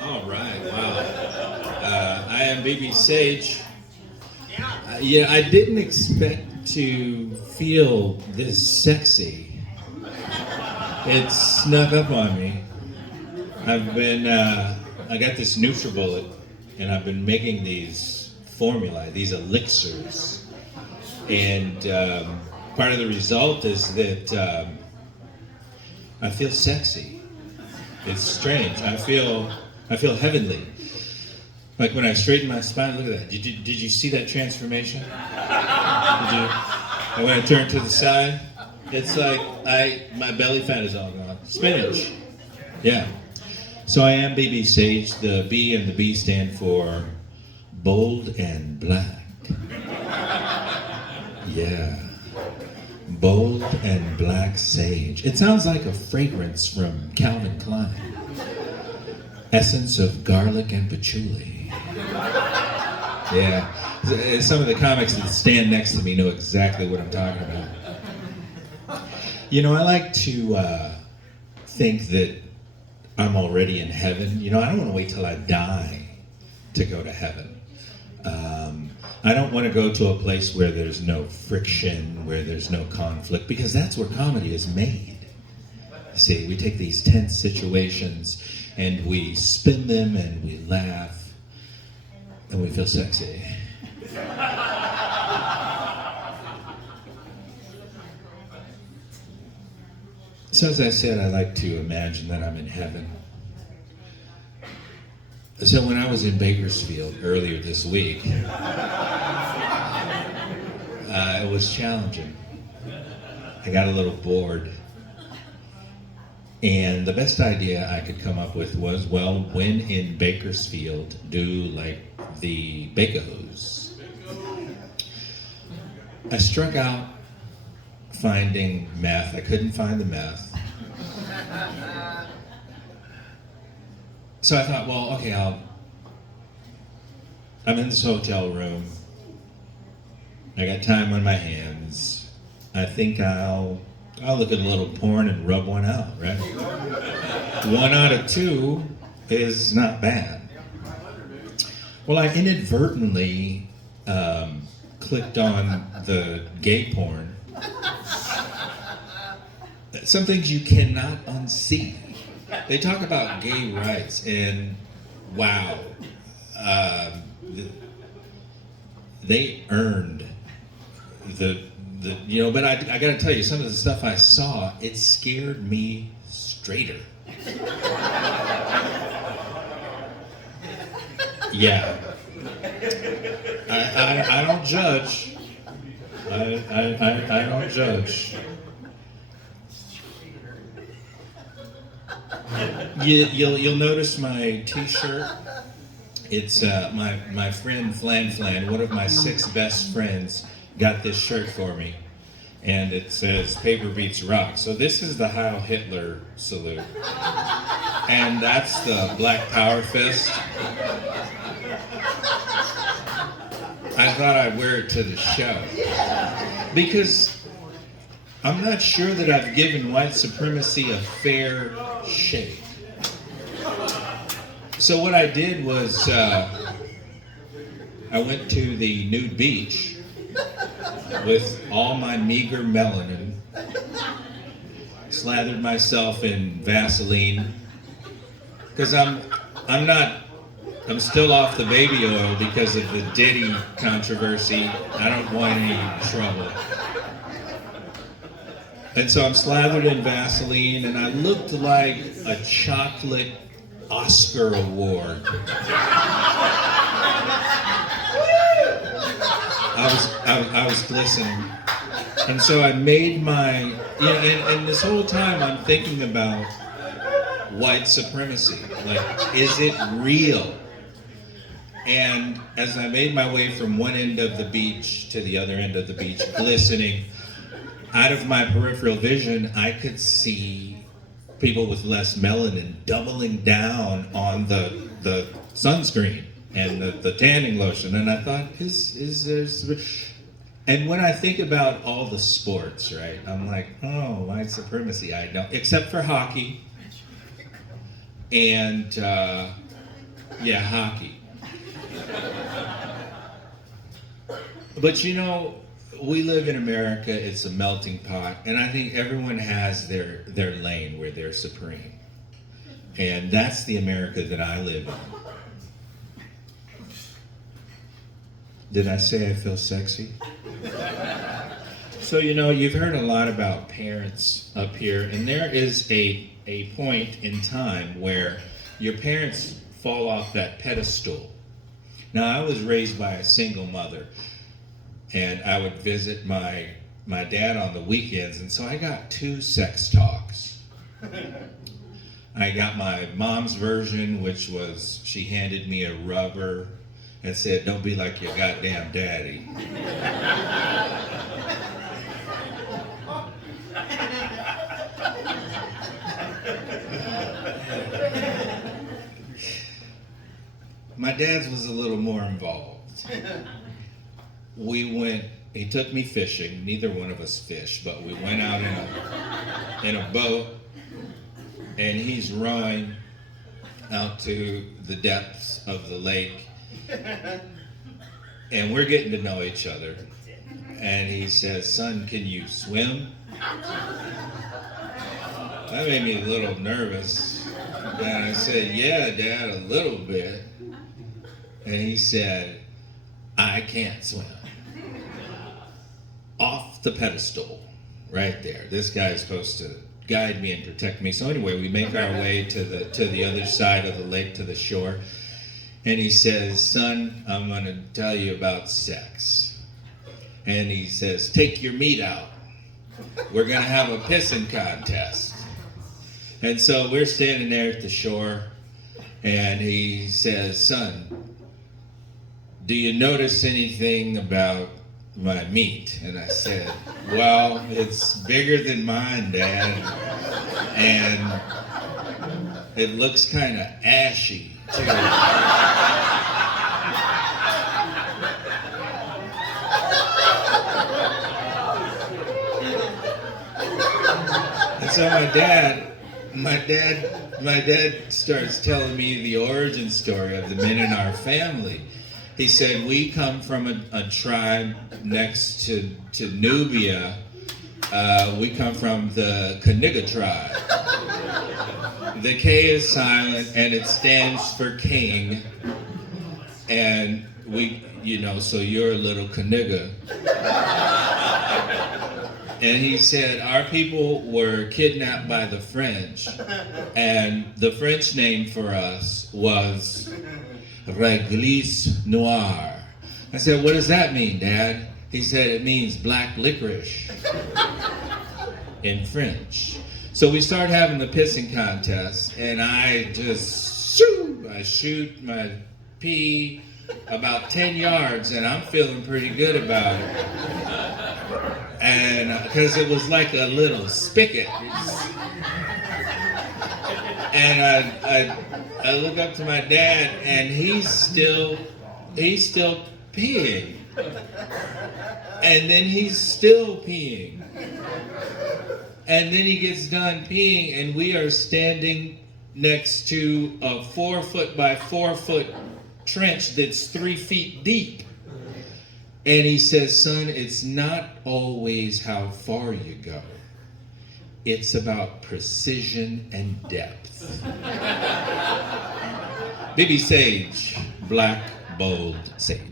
All right, wow. I am BB Sage. Yeah, I didn't expect to feel this sexy. It snuck up on me. I got this NutriBullet, and I've been making these formulae, these elixirs. And part of the result is that I feel sexy. It's strange. I feel heavenly. Like when I straighten my spine, look at that. Did you see that transformation? Did you? And when I turn to the side, it's like my belly fat is all gone. Spinach. Yeah. So I am BB Sage. The B and the B stand for bold and black. Yeah. Bold and black sage. It sounds like a fragrance from Calvin Klein. Essence of garlic and patchouli. Yeah. Some of the comics that stand next to me know exactly what I'm talking about. You know, I like to think that I'm already in heaven. You know, I don't want to wait till I die to go to heaven. I don't want to go to a place where there's no friction, where there's no conflict, because that's where comedy is made. See, we take these tense situations and we spin them and we laugh and we feel sexy. So as I said, I like to imagine that I'm in heaven. So when I was in Bakersfield earlier this week, it was challenging. I got a little bored. And the best idea I could come up with was, well, when in Bakersfield, do like the Bakahos. I struck out finding meth. I couldn't find the meth. So I thought, well, okay, I'm in this hotel room. I got time on my hands. I think I'll look at a little porn and rub one out, right? 1 out of 2 is not bad. Well, I inadvertently clicked on the gay porn. Some things you cannot unsee. They talk about gay rights, and wow, they earned the but I got to tell you, some of the stuff I saw, it scared me straighter. Yeah. I don't judge. I don't judge. You'll notice my t-shirt. It's my friend Flan Flan, one of my 6 best friends, got this shirt for me, and it says "Paper Beats Rock." So this is the Heil Hitler salute, and that's the Black Power fist. I thought I'd wear it to the show because I'm not sure that I've given white supremacy a fair shake. So what I did was I went to the nude beach with all my meager melanin, slathered myself in Vaseline, because I'm still off the baby oil because of the Diddy controversy. I don't want any trouble. And so I'm slathered in Vaseline, and I looked like a chocolate Oscar award. I was glistening. And so I made my, and this whole time I'm thinking about white supremacy. Like, is it real? And as I made my way from one end of the beach to the other end of the beach, glistening, out of my peripheral vision, I could see people with less melanin doubling down on the sunscreen and the tanning lotion. And I thought, And when I think about all the sports, right, I'm like, oh, white supremacy, I know, except for hockey. And, yeah, hockey. But you know, we live in America, it's a melting pot, and I think everyone has their lane where they're supreme. And that's the America that I live in. Did I say I feel sexy? So, you know, you've heard a lot about parents up here, and there is a point in time where your parents fall off that pedestal. Now, I was raised by a single mother, and I would visit my dad on the weekends, and so I got 2 sex talks. I got my mom's version, which was she handed me a rubber and said, "Don't be like your goddamn daddy." My dad's was a little more involved. He took me fishing. Neither one of us fished, but we went out in a boat, and he's rowing out to the depths of the lake, and we're getting to know each other. And he says, "Son, can you swim?" That made me a little nervous. And I said, "Yeah, Dad, a little bit." And he said, "I can't swim." Off the pedestal, right there. This guy's supposed to guide me and protect me. So anyway, we make our way to the other side of the lake, to the shore. And he says, "Son, I'm going to tell you about sex." And he says, "Take your meat out. We're going to have a pissing contest." And so we're standing there at the shore, and he says, "Son, do you notice anything about my meat?" And I said, "Well, it's bigger than mine, Dad, and it looks kind of ashy, too." And so my dad starts telling me the origin story of the men in our family. He said, "We come from a tribe next to Nubia. We come from the Kaniga tribe. The K is silent, and it stands for king. And so you're a little Kaniga." And he said, "Our people were kidnapped by the French, and the French name for us was Réglisse Noire." I said, "What does that mean, Dad?" He said, "It means black licorice in French." So we start having the pissing contest, and I shoot my pee about 10 yards, and I'm feeling pretty good about it. And because it was like a little spigot. And I look up to my dad, and he's still peeing. And then he's still peeing. And then he gets done peeing, and we are standing next to a 4-foot by 4-foot trench that's 3 feet deep. And he says, "Son, it's not always how far you go. It's about precision and depth." B.B. Sage, Black Bold Sage.